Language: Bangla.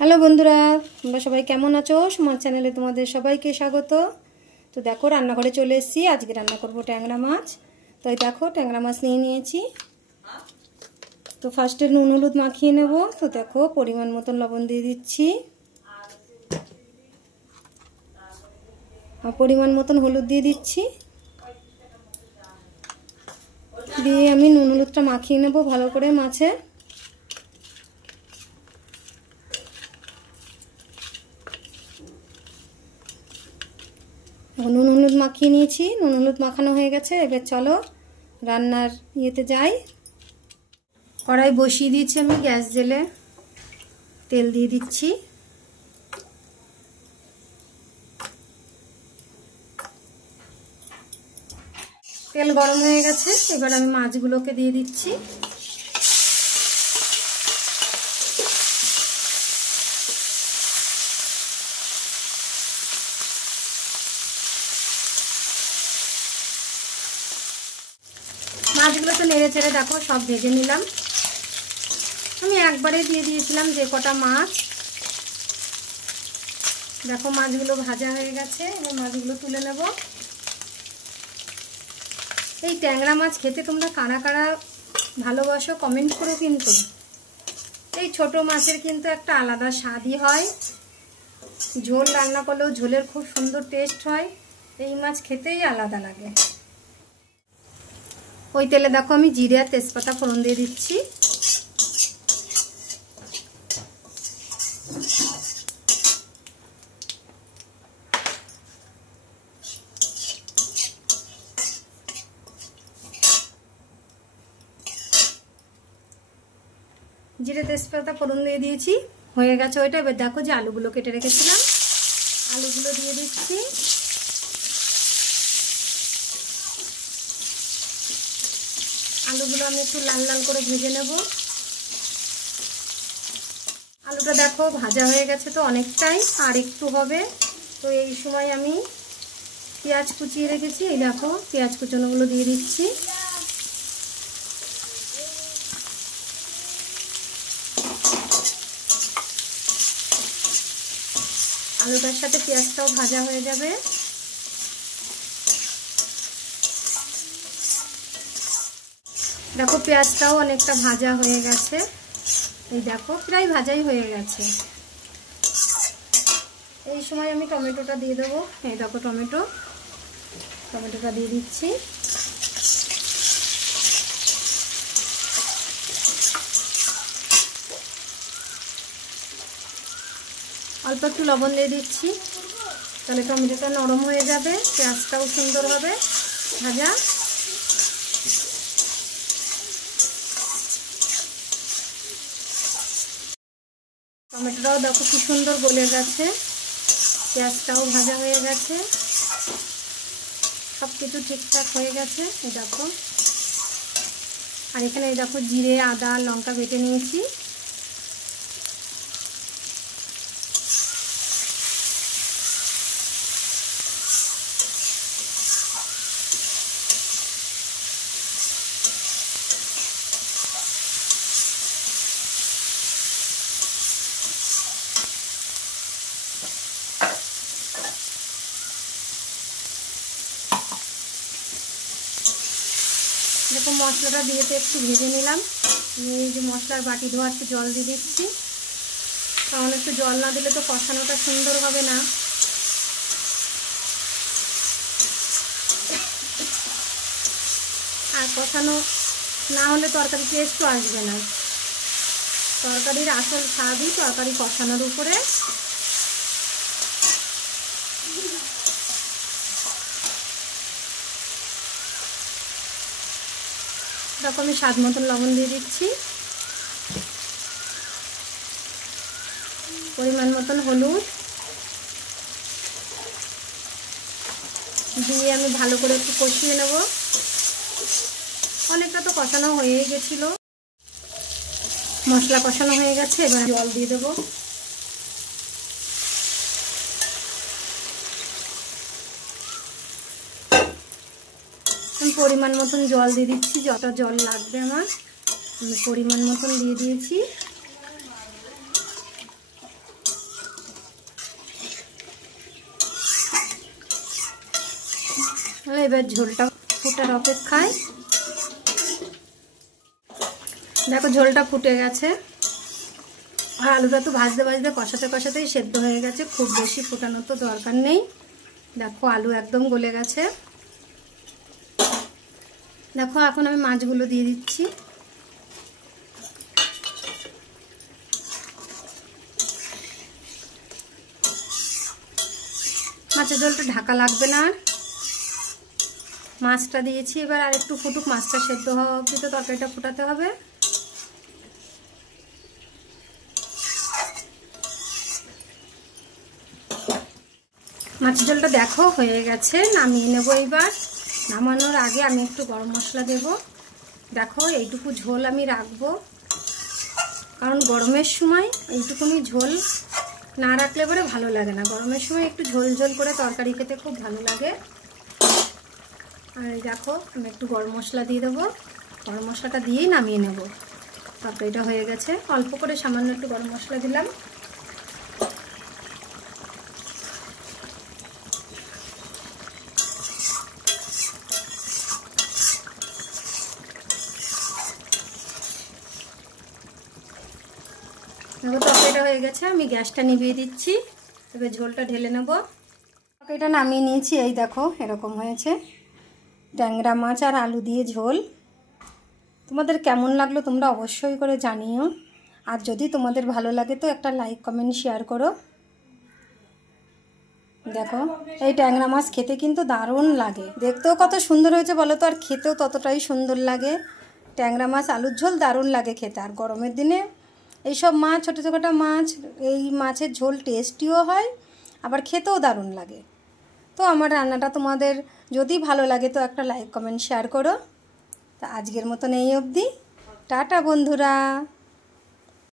হ্যালো বন্ধুরা, তোমরা সবাই কেমন আছো? সুমার চ্যানেলে তোমাদের সবাইকে স্বাগত। তো দেখো, রান্নাঘরে চলে এসেছি। আজকে রান্না করব ট্যাংরা মাছ। তো এই দেখো, ট্যাংরা মাছ নিয়ে নিয়েছি। তো ফার্স্টে নুন হলুদ মাখিয়ে নেব। তো দেখো, পরিমাণ মতন লবণ দিয়ে দিচ্ছি, আর পরিমাণ মতন হলুদ দিয়ে দিচ্ছি। দিয়ে আমি নুন হলুদটা মাখিয়ে নেব ভালো করে মাছে। নুন হলুদ মাখিয়ে নিয়েছি, নুন হলুদ মাখানো হয়ে গেছে। এবার চলো রান্নার ইয়েতে যাই। কড়াই বসিয়ে দিয়েছি আমি গ্যাস জেলে, তেল দিয়ে দিচ্ছি। তেল গরম হয়ে গেছে, এবার আমি মাছগুলোকে দিয়ে দিচ্ছি। মাছগুলো তো নেড়ে চেড়ে দেখো সব ভেজে নিলাম। আমি একবারে দিয়ে দিয়েছিলাম যে কটা মাছ। দেখো মাছগুলো ভাজা হয়ে গেছে, এবার মাছগুলো তুলে নেব। এই ট্যাংরা মাছ খেতে তোমরা কারা কারা ভালোবাসো কমেন্ট করো কিন্তু। এই ছোট মাছের কিন্তু একটা আলাদা স্বাদই হয়। ঝোল রান্না করলেও ঝোলের খুব সুন্দর টেস্ট হয়। এই মাছ খেতেই আলাদা লাগে। ওই তেলে দেখো আমি জিরে আর তেজপাতা ফোড়ন দিয়ে দিচ্ছি। জিরে তেজপাতা ফোড়ন দিয়ে দিয়েছি, হয়ে গেছে ওইটা। এবার দেখো যে আলুগুলো কেটে রেখেছিলাম, আলুগুলো দিয়ে দিচ্ছি। আলুগুলো আমি একটু লাল লাল করে ভেজে নেব। আলুটা দেখো ভাজা হয়ে গেছে তো অনেকটাই, আর একটু হবে। তো এই সময় আমি পেঁয়াজ কুচিয়ে রেখেছি, এই দেখো পেঁয়াজ কুচানোগুলো দিয়ে দিচ্ছি। আলুটার সাথে পেঁয়াজটাও ভাজা হয়ে যাবে। দেখো পেঁয়াজটাও অনেকটা ভাজা হয়ে গেছে, এই দেখো প্রায় ভাজাই হয়ে গেছে। এই সময় আমি টমেটোটা দিয়ে দেবো। এই দেখো টমেটোটা দিয়ে দিচ্ছি। অল্প একটু লবণ দিয়ে দিচ্ছি, তাহলে টমেটোটা নরম হয়ে যাবে, পেঁয়াজটাও সুন্দর হবে ভাজা। টমেটোটাও দেখো কি সুন্দর গলে গেছে, পেঁয়াজটাও ভাজা হয়ে গেছে, সব কিছু ঠিকঠাক হয়ে গেছে। এই দেখো, আর এখানে এই দেখো জিরে আদা লঙ্কা বেটে নিয়েছি। দেখো মশলাটা দিয়ে তো একটু ভেজে নিলাম। এই যে মশলার বাটি ধোয়া একটু জল দিয়ে দিচ্ছি, তাহলে একটু জল না দিলে তো কষানোটা সুন্দর হবে না। আর কষানো না হলে তরকারি টেস্টও আসবে না। তরকারির আসল স্বাদই তরকারি কষানোর উপরে। দেখো আমি স্বাদ মতন লবণ দিয়ে দিচ্ছি, পরিমাণ মতন হলুদ দিয়ে আমি ভালো করে একটু কষিয়ে নেব। অনেকটা তো কষানো হয়ে গেছিল, মশলা কষানো হয়ে গেছে। এবার জল দিয়ে দেবো। আমি পরিমাণ মতন জল দিয়ে দিচ্ছি, যত জল লাগবে আমার আমি পরিমাণ মতন দিয়ে দিয়েছি। এবার ঝোলটা ফোটার অপেক্ষায়। দেখো ঝোলটা ফুটে গেছে আর আলুটা তো ভাজতে ভাজতে কষাতে কষাতেই সেদ্ধ হয়ে গেছে, খুব বেশি ফোটানোর তো দরকার নেই। দেখো আলু একদম গলে গেছে। দেখো এখন আমি মাছগুলো দিয়ে দিচ্ছি। মাছের ঝোলটা ঢাকা লাগবে না। আর মাছটা দিয়েছি, এবার আর একটু ফুটুক, মাছটা সেদ্ধ হওয়া অবধি তো তরকারিটা ফুটাতে হবে। মাছের ঝোলটা দেখো হয়ে গেছে, নামিয়ে নেবো। এবার নামানোর আগে আমি একটু গরম মশলা দেব। দেখো এইটুকু ঝোল আমি রাখবো, কারণ গরমের সময় এইটুকুনি ঝোল না রাখলে পরে ভালো লাগে না। গরমের সময় একটু ঝোল ঝোল করে তরকারি খেতে খুব ভালো লাগে। আর এই দেখো আমি একটু গরম মশলা দিয়ে দেবো, গরম মশলাটা দিয়েই নামিয়ে নেব। তারপরে এটা হয়ে গেছে, অল্প করে সামান্য একটু গরম মশলা দিলাম। দেখো তরকারিটা হয়ে গেছে, আমি গ্যাসটা নিভিয়ে দিচ্ছি। এবার ঝোলটা ঢেলে নেব। তরকারিটা নামিয়ে নিয়েছি, এই দেখো এরকম হয়েছে, ট্যাংরা মাছ আর আলু দিয়ে ঝোল। তোমাদের কেমন লাগলো তোমরা অবশ্যই করে জানিও। আর যদি তোমাদের ভালো লাগে তো একটা লাইক কমেন্ট শেয়ার করো। দেখো এই ট্যাংরা মাছ খেতে কিন্তু দারুণ লাগে, দেখতেও কত সুন্দর হয়েছে বলো তো, আর খেতেও ততটাই সুন্দর লাগে। ট্যাংরা মাছ আলুর ঝোল দারুণ লাগে খেতে। আর গরমের দিনে এইসব মাছ, ছোটো ছোটো মাছ, এই মাছের ঝোল টেস্টিও হয়, আবার খেতেও দারুণ লাগে। তো আমার রান্নাটা তোমাদের যদি ভালো লাগে তো একটা লাইক কমেন্ট শেয়ার করো। তো আজকের মতন এই অবধি, টাটা বন্ধুরা।